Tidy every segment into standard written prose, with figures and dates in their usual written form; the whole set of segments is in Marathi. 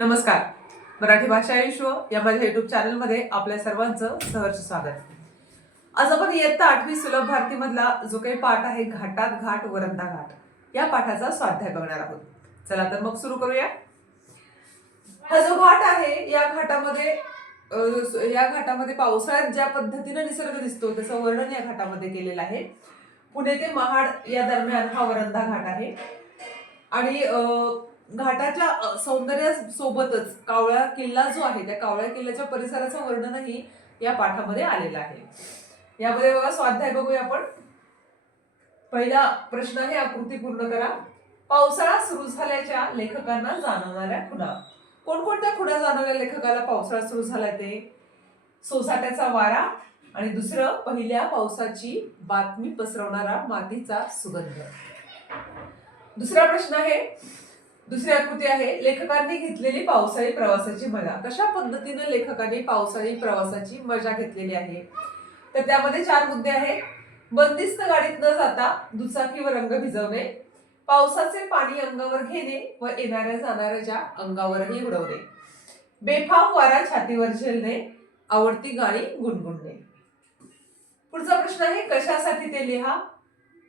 नमस्कार. मराठी भाषा विश्व या माझ्या युट्यूब चॅनलमध्ये आपल्या सर्वांचं सहर्ष स्वागत. आज आपण इयत्ता 8वी सुलभ भारतीमधला जो काही पाठ आहे घाटात घाट वरंदा घाट या पाठाचा स्वाध्याय बघणार आहोत. चला तर मग सुरू करूया. हा जो घाट आहे या घाटामध्ये पावसाळ्यात ज्या पद्धतीने निसर्ग दिसतो त्याचं वर्णन या घाटामध्ये केलेलं आहे. पुणे ते महाड या दरम्यान हा वरंदा घाट आहे आणि घाटाच्या सौंदर्यासोबतच कावळा किल्ला जो आहे त्या कावळ्या किल्ल्याच्या परिसराचं वर्णनही या पाठामध्ये आलेलं आहे. यामध्ये बघा स्वाध्याय बघूया आपण. पहिला प्रश्न आहे आकृती पूर्ण करा. पावसाळा सुरू झाल्याच्या लेखकांना जाणवणाऱ्या खुणा. कोणकोणत्या खुणा जाणवल्या लेखकाला पावसाळा सुरू झाला ते? सोसाट्याचा वारा आणि दुसरं पहिल्या पावसाची बातमी पसरवणारा मातीचा सुगंध. दुसरा प्रश्न आहे, दुसरी आकृती आहे लेखकांनी घेतलेली पावसाळी प्रवासाची मजा. कशा पद्धतीने लेखकांनी पावसाळी प्रवासाची मजा घेतलेली आहे? तर त्यामध्ये 4 मुद्दे आहेत. बंदिस्त गाडीत न जाता दुचाकीवर रंग भिजवणे, पावसाचे पाणी अंगावर घेणे व येणाऱ्या जाणाऱ्याच्या अंगावरही उडवणे, बेफाम वारा छातीवर झेलणे, आवडती गाणी गुणगुणणे. पुढचा प्रश्न आहे कशासाठी ते लिहा.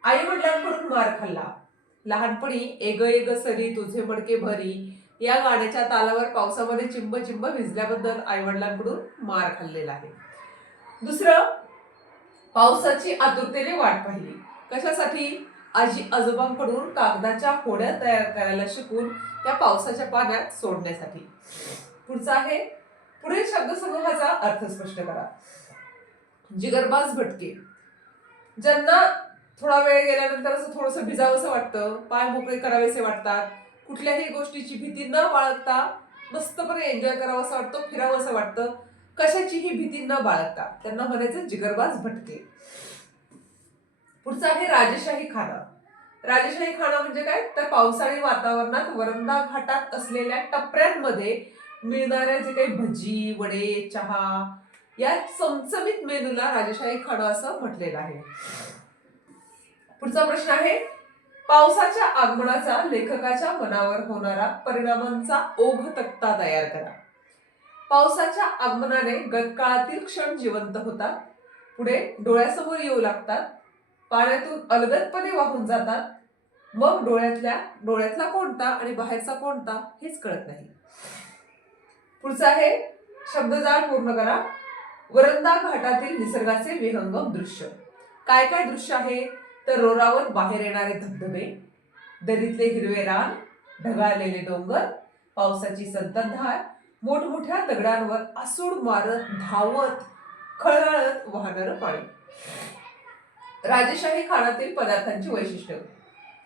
आई वडिलांकडून मार खाल्ला. लहानपणी एग एग सरी तुझे मडके भरी या गाण्याच्या तालावर पावसामध्ये चिंब चिंब भिजल्याबद्दल आई वडिलांकडून मार खाल्लेला आहे. दुसरं, पावसाची आतुरतेने वाट पाहिली. कशासाठी? आजी आजोबांकडून कागदाच्या होड्या तयार करायला शिकून त्या पावसाच्या पाण्यात सोडण्यासाठी. पुढचा आहे पुढील शब्दसमूहाचा अर्थ स्पष्ट करा. जिगरबाज भटके. ज्यांना थोडा वेळ गेल्यानंतर असं थोडंसं भिजावंसं वाटतं, पाय मोकळे करावेसे वाटतात, कुठल्याही गोष्टीची भीती न बाळगता मस्तपणे एन्जॉय करावंसं वाटतं, फिरावंसं वाटतं, कशाचीही भीती न बाळगता त्यांना म्हणायचं जिगरबाज भटके. पुढचा आहे राजेशाही खाना. राजेशाही खाना म्हणजे काय? तर पावसाळी वातावरणात वरंदा घाटात असलेल्या टपऱ्यांमध्ये मिळणाऱ्या जे काही भजी, वडे, चहा या चमचमीत मेनूला राजेशाही खाना असं म्हटलेलं आहे. पुढचा प्रश्न आहे पावसाच्या आगमनाचा लेखकाच्या मनावर होणारा परिणामांचा ओघ तक्ता तयार करा. पावसाच्या आगमनाने गतकाळातील क्षण जिवंत होतात, पुढे डोळ्यासमोर येऊ लागतात, पाण्यातून अलगदपणे वाहून जातात, मग डोळ्यातला कोणता आणि बाहेरचा कोणता हेच कळत नाही. पुढचा आहे शब्दजाळ पूर्ण करा. वरंदा घाटातील निसर्गाचे विहंगम दृश्य. काय काय दृश्य आहे? तर रोरावर बाहेर येणारे धबधबे, दरीतले हिरवे रान, ढगाळलेले डोंगर, पावसाची संततधार, मोठमोठ्या दगडांवर आसूड मारत धावत खळखळत वाहणारं पाणी. राजेशाही खानातील पदार्थांची वैशिष्ट्य.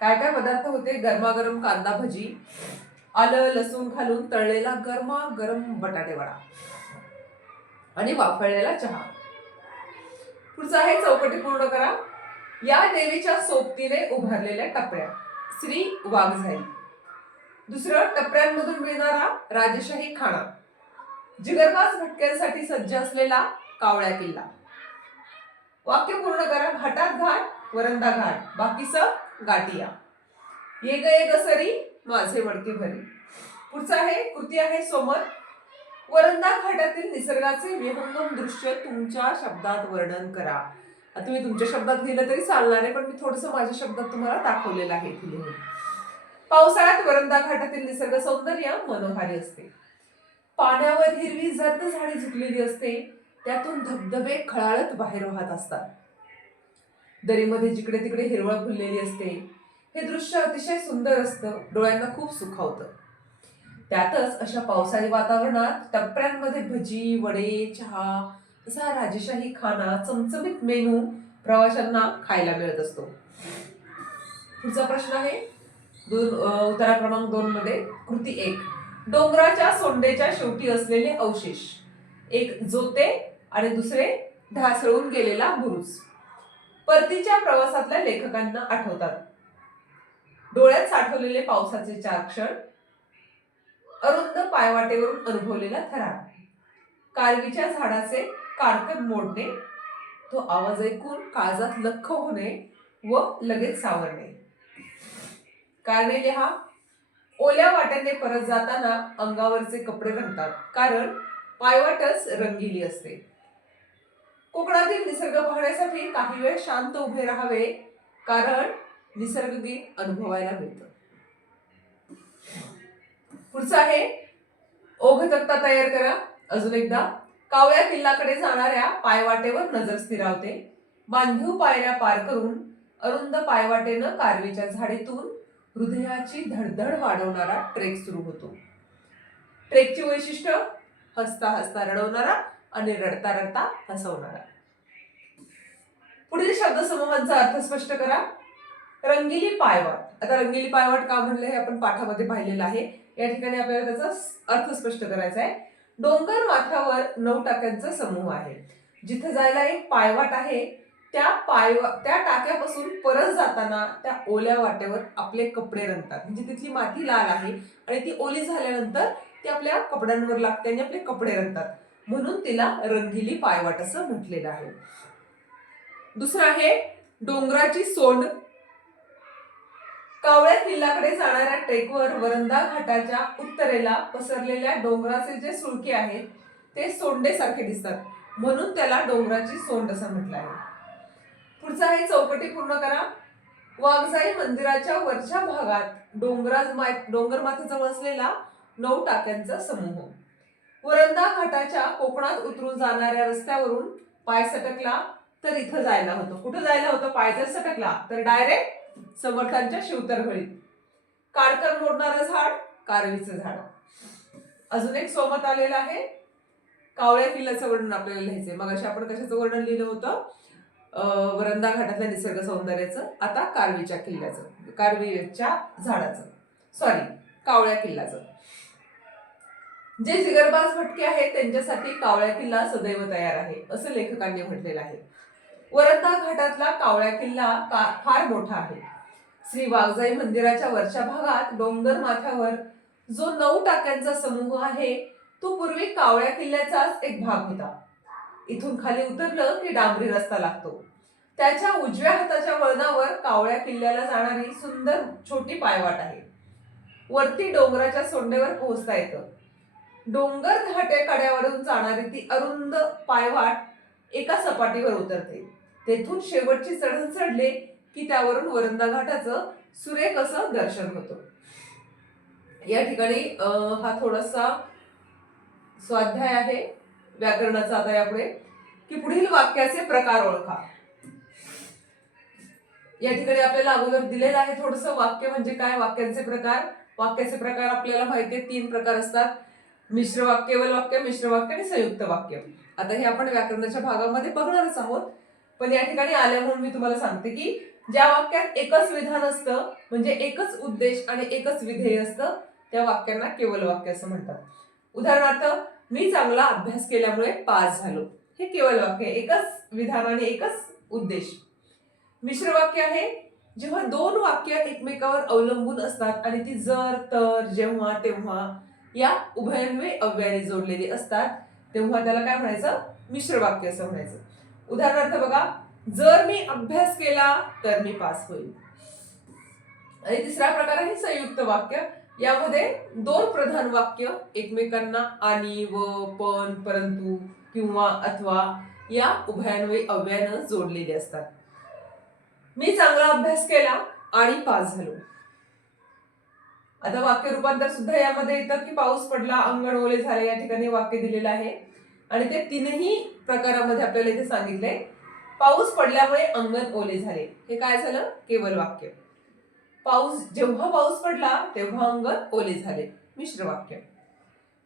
काय काय पदार्थ होते? गरमागरम कांदा भजी, आलं लसूण घालून तळलेला गरमागरम बटाटे वडा आणि वाफळलेला चहा. पुढचा आहे चौकटी पूर्ण करा. या देवीच्या सोबतीने उभारलेल्या टपऱ्या. श्री वाघझाई. दुसरं, टपऱ्यांमधून मिळणारा राजेशाही खाना. जिगरबाज भटक्यांसाठी सज्ज असलेला कावळ्या किल्ला. वाक्य पूर्ण करा. घाटात घाट वरंदा घाट बाकीचं गाठिया. येग येग सरी माझे मडके भरी. पुढचा आहे कृती आहे सोमत. वरंदा घाटातील निसर्गाचे विहंगम दृश्य तुमच्या शब्दात वर्णन करा. तुम्ही तुमच्या शब्दात लिहिलं तरी चालणार आहे, पण मी थोडंसं माझ्या शब्दात तुम्हाला दाखवलेलं आहे इथे लिहून. पावसाळ्यात वरंदा घाटातील निसर्ग सौंदर्य मनोहारी असते. पाण्यावर हिरवी जर्द झाडी झुकलेली असते, त्यातून धबधबे खळाळत बाहेर वाहत असतात. दरीमध्ये जिकडे तिकडे हिरवळ फुललेली असते. हे दृश्य अतिशय सुंदर असतं, डोळ्यांना खूप सुखावतं. त्यातच अशा पावसाळी वातावरणात टपऱ्यांमध्ये भजी, वडे, चहा असा राजेशाही खाना चमचमीत मेनू प्रवाशांना खायला मिळत असतो. पुढचा प्रश्न आहे उत्तरा क्रमांक 2 मध्ये कृती 1. डोंगराच्या सोंडेच्या शेवटी असलेले अवशेष. एक जोते आणि दुसरे ढासळून गेलेला बुरुज. परतीच्या प्रवासातल्या लेखकांना आठवतात. डोळ्यात साठवलेले पावसाचे 4 क्षण, अरुंद पायवाटेवरून अनुभवलेला थरार, कारवीच्या झाडाचे काडकन मोडणे, तो आवाज ऐकून काळजात लख्ख होणे व लगेच सावरणे. कारणे लिहा. ओल्या वाट्याने परत जाताना अंगावरचे कपडे रंगतात, कारण पायवाटच रंगीली असते. कोकणातील निसर्ग पाहण्यासाठी काही वेळ शांत उभे राहावे, कारण निसर्गगीत अनुभवायला मिळतं. पुढचं आहे ओघ तक्ता तयार करा. अजून एकदा, कावळ्या किल्ल्याकडे जाणाऱ्या पायवाटेवर नजर स्थिरावते. बांधीव पायऱ्या पार करून अरुंद पायवाटेनं कारवीच्या झाडीतून हृदयाची धडधड वाढवणारा ट्रेक सुरू होतो. ट्रेकची वैशिष्ट्य, हसता हसता रडवणारा आणि रडता रडता हसवणारा. पुढील शब्दसमूहांचा अर्थ स्पष्ट करा. रंगीली पायवाट. आता रंगीली पायवाट का म्हणलं हे आपण पाठामध्ये पाहिलेलं आहे. या ठिकाणी आपल्याला त्याचा अर्थ स्पष्ट करायचा आहे. डोंगर माथ्यावर 9 टाक्यांचा समूह आहे. जिथे जायला एक पायवाट आहे, त्या टाक्यापासून परत जाताना त्या ओल्या वाटेवर आपले कपडे रंगतात. म्हणजे तिथली माती लाल आहे आणि ती ओली झाल्यानंतर ती आपल्या कपड्यांवर लागते आणि आपले कपडे रंगतात, म्हणून तिला रंगीली पायवाट असं म्हटलेलं आहे. दुसरं आहे डोंगराची सोंड. कावळ्या किल्ल्याकडे जाणाऱ्या ट्रेकवर वरंदा घाटाच्या उत्तरेला पसरलेल्या डोंगराचे जे सुळके आहेत ते सोंडेसारखे दिसतात, म्हणून त्याला डोंगराची सोंड असं म्हटलं आहे. पुढचं आहे चौकटी पूर्ण करा. वाघजाई मंदिराच्या वरच्या भागात डोंगर माथ्याजवळ असलेला 9 टाक्यांचा समूह. वरंदा घाटाच्या कोकणात उतरून जाणाऱ्या रस्त्यावरून पाय सटकला तर इथं जायला होतं. कुठं जायला होतं? पाय जर सटकला तर डायरेक्ट समर्थांच्या शिवतरघळीत. काडकर मोडणारं झाड, कारवीचं झाड. अजून एक सोमत आलेलं आहे. कावळ्या किल्ल्याचं वर्णन आपल्याला लिहायचंय. मग अशी आपण कशाचं वर्णन लिहिलं होतं? वरंदा घाटातल्या निसर्ग सौंदर्याचं. आता कारवीच्या झाडाचं, कावळ्या किल्ल्याचं. जे जिगरबाज भटके आहेत त्यांच्यासाठी कावळ्या किल्ला सदैव तयार आहे, असं लेखकांनी म्हटलेलं आहे. वरंदा घाटातला कावळ्या किल्ला फार मोठा आहे. श्री वाघजाई मंदिराच्या वरच्या भागात डोंगर माथ्यावर जो 9 टाक्यांचा समूह आहे तो पूर्वी कावळ्या किल्ल्याचाच एक भाग होता. इथून खाली उतरलं की डांबरी रस्ता लागतो. त्याच्या उजव्या हाताच्या वळणावर कावळ्या किल्ल्याला जाणारी सुंदर छोटी पायवाट आहे. वरती डोंगराच्या सोंडेवर पोहोचता येतं. डोंगर घाटे कड्यावरून जाणारी ती अरुंद पायवाट एका सपाटीवर उतरते. तेथून शेवटची चढण चढले की त्यावरून वरंदा घाटाचं सुरेख असं दर्शन होतं. या ठिकाणी हा थोडासा स्वाध्याय आहे व्याकरणाचा. आता यापुढे की पुढील वाक्याचे प्रकार ओळखा. या ठिकाणी आपल्याला अगोदर दिलेलं आहे थोडंसं वाक्य म्हणजे काय, वाक्यांचे प्रकार. वाक्याचे प्रकार आपल्याला माहिती आहे 3 प्रकार असतात: मिश्र वाक्य, केवल वाक्य, मिश्र वाक्य आणि संयुक्त वाक्य. आता हे आपण व्याकरणाच्या भागामध्ये बघणारच आहोत, पण या ठिकाणी आल्या म्हणून मी तुम्हाला सांगते की ज्या वाक्यात एकच विधान असतं, म्हणजे एकच उद्देश आणि एकच विधेय असतं, त्या वाक्यांना केवल वाक्य असं म्हणतात. उदाहरणार्थ, मी चांगला अभ्यास केल्यामुळे पास झालो. हे केवल वाक्य, एकच विधान आणि एकच उद्देश. मिश्र वाक्य आहे जेव्हा 2 वाक्य एकमेकावर अवलंबून असतात आणि ती जर, तर, जेव्हा, तेव्हा या उभयन्वयी अव्ययाने जोडलेली असतात, तेव्हा त्याला काय म्हणायचं? मिश्र वाक्य असं म्हणायचं. उदाहरणार्थ बघा, जर मी अभ्यास केला तर मी पास होईल. आणि तिसरा प्रकार आहे संयुक्त वाक्य. यामध्ये 2 प्रधान वाक्य एकमेकांना आणि, व, पण, परंतु, किंवा, अथवा या उभयान्वयी अव्ययानं जोडलेले असतात. मी चांगला अभ्यास केला आणि पास झालो. आता वाक्य रूपांतर सुद्धा यामध्ये येतं की पाऊस पडला, अंगण ओले झाले. या ठिकाणी वाक्य दिलेलं आहे आणि ते 3ही प्रकारामध्ये आपल्याला इथे सांगितलंय. पाऊस पडल्यामुळे अंगण ओले झाले, हे काय झालं? केवल वाक्य. जेव्हा पाऊस पडला तेव्हा अंगण ओले झाले, मिश्र वाक्य.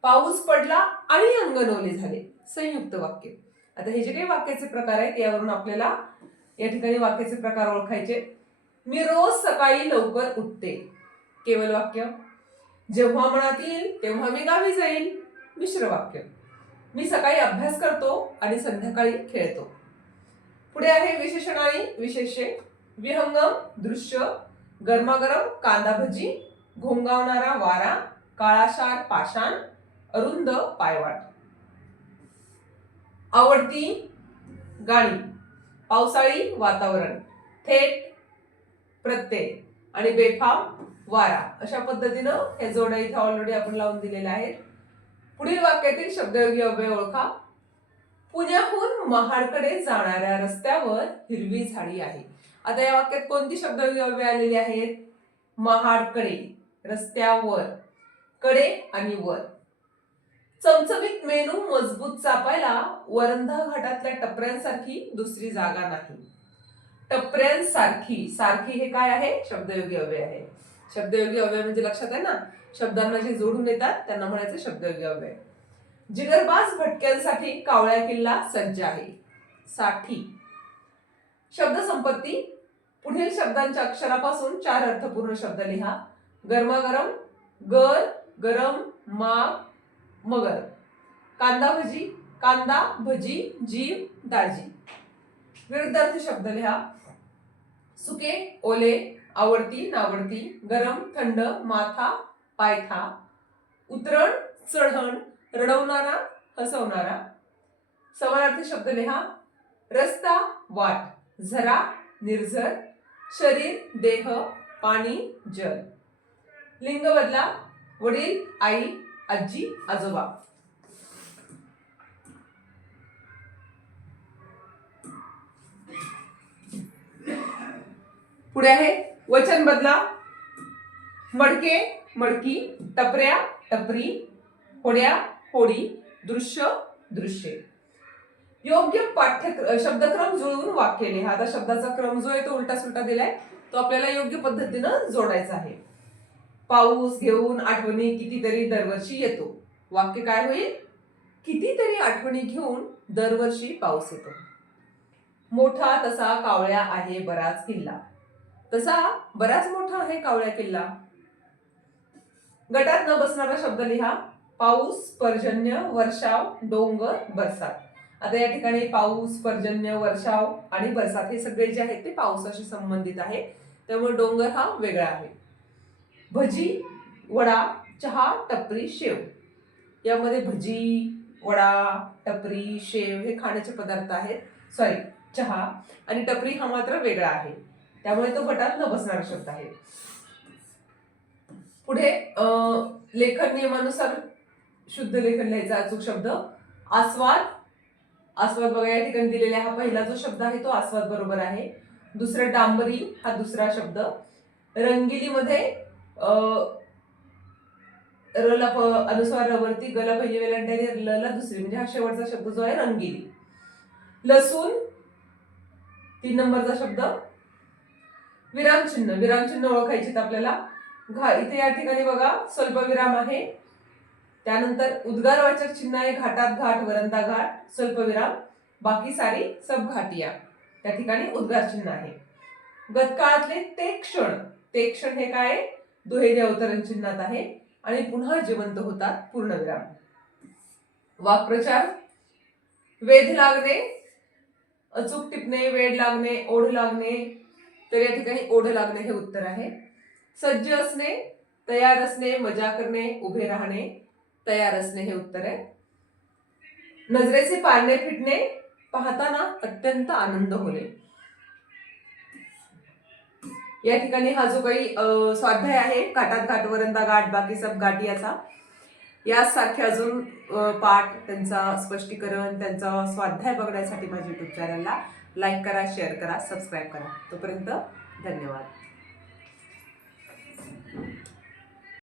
पाऊस पडला आणि अंगण ओले झाले, संयुक्त वाक्य. आता हे जे काही वाक्याचे प्रकार आहेत यावरून आपल्याला या ठिकाणी वाक्याचे प्रकार ओळखायचे. मी रोज सकाळी लवकर उठते, केवल वाक्य. जेव्हा मनात येईल तेव्हा मी गावी जाईल, मिश्र वाक्य. मी सकाळी अभ्यास करतो आणि संध्याकाळी खेळतो. पुढे आहे विशेषण आणि विशेष्ये. विहंगम दृश्य, गरमागरम कांदा भजी, घोंगावणारा वारा, काळाशार पाषाण, अरुंद पायवाट. आवडती गाणी, पावसाळी वातावरण, थेट, प्रत्यय आणि बेफाम वारा. अशा पद्धतीनं हे जोड्या इथे ऑलरेडी आपण लावून दिलेल्या आहेत. पुढील वाक्यातील शब्दयोगी अव्यय ओळखा. पुण्याहून महाडकडे जाणाऱ्या रस्त्यावर हिरवी झाडी आहे. आता या वाक्यात कोणती शब्दयोगी अव्यय आलेली आहेत? महाडकडे, रस्त्यावर, कडे आणि वर. चमचमीत मेनू मजबूत चापायला वरंधा घाटातल्या टपऱ्यांसारखी दुसरी जागा नाही. टपऱ्यांसारखी, सारखी हे काय आहे? शब्दयोगी अव्यय आहे. शब्दयोगी अव्यय म्हणजे लक्षात आहे ना, शब्दांना जे जोडून येतात त्यांना म्हणायचं शब्दयोगी अव्यय. जिगरबाज भटक्यांसाठी कावळ्या किल्ला सज्ज आहे. साठी. शब्द संपत्ती. पुढील शब्दांच्या अक्षरापासून 4 अर्थपूर्ण शब्द लिहा. गरमागरम, गर, गरम, माग, मगर. कांदा भजी, कांदा, भजी, जीव, दाजी. विरुद्धार्थी शब्द लिहा. सुके, ओले, आवडती, नावडती, गरम, थंड, माथा, पायथा. उतरण, चढण, रडवणारा, हसवणारा. समानार्थी शब्द लिहा. रस्ता, वाट, झरा, निर्झर, शरीर, देह, पाणी, जल. लिंग बदला. वडील, आई, आजी, आजोबा. पुढे आहे वचन बदला. मडके, मडकी, टपऱ्या, टपरी, होड्या, होडी, दृश्य, दृश्ये. योग्य शब्दक्रम जुळवून वाक्य लिहा. आता शब्दाचा क्रम जो आहे तो उलटा सुलटा दिलाय, तो आपल्याला योग्य पद्धतीनं जोडायचा आहे. पाऊस घेऊन आठवणी कितीतरी दरवर्षी येतो. वाक्य काय होईल? कितीतरी आठवणी घेऊन दरवर्षी पाऊस येतो. मोठा तसा कावळ्या आहे बराच किल्ला. तसा बराच मोठा आहे कावळ्या किल्ला. गटात न बसणारा शब्द लिहा. पाऊस, पर्जन्य, वर्षाव, डोंगर, बरसात. आता या ठिकाणी पाऊस, पर्जन्य, वर्षाव आणि बरसात हे सगळे जे आहेत ते पावसाशी संबंधित आहे, त्यामुळे डोंगर हा वेगळा आहे. भजी, वडा, चहा, टपरी, शेव. यामध्ये भजी, वडा, टपरी, शेव हे खाण्याचे पदार्थ आहेत. सॉरी, चहा. आणि टपरी हा मात्र वेगळा आहे, त्यामुळे तो गटात न बसणारा शब्द आहे. पुढे लेखन नियमानुसार शुद्ध लेखन लिहायचा. अचूक शब्द. आस्वाद. आस्वाद बघा या ठिकाणी दिलेला हा पहिला जो शब्द आहे तो आस्वाद बरोबर आहे. दुसरा डांबरी हा दुसरा शब्द. रंगिलीमध्ये र ला अनुस्वार रवरती, ग ला पहिली वेलांटी आणि ल ला दुसरी, म्हणजे हा शेवटचा शब्द जो आहे रंगिली. लसूण 3 नंबरचा शब्द. विरामचिन्ह. विरामचिन्ह ओळखायचे आपल्याला. इथे या ठिकाणी बघा स्वल्पविराम आहे, त्यानंतर उद्गारवाचक चिन्ह आहे. घाटात घाट, वरंदा घाट, स्वल्पविराम, बाकी सारी सब घाटिया. त्या ठिकाणी उद्गार चिन्ह आहे. गतकाळातले ते क्षण. ते क्षण हे काय? दुहेरी अवतरण चिन्हात आहे आणि पुन्हा जिवंत होतात, पूर्णविराम. वाक्प्रचार. वेध लागणे, अचूक टिपणे, वेड लागणे, ओढ लागणे. तर या ठिकाणी ओढ लागणे हे उत्तर आहे. सज्ज असणे, तयार असणे, मजा करणे, उभे राहणे, तयार असणे हे उत्तर आहे. नजरेचे पारणे फिटणे, पाहताना अत्यंत आनंद होणे. या ठिकाणी हा जो काही स्वाध्याय आहे, घाटात घाट, वरंदा घाट, बाकी सब घाटी, याचा यासारखे अजून पाठ, त्यांचा स्पष्टीकरण, त्यांचा स्वाध्याय बघण्यासाठी माझ्या युट्यूब चॅनलला लाईक करा, शेअर करा, सबस्क्राईब करा. तोपर्यंत धन्यवाद.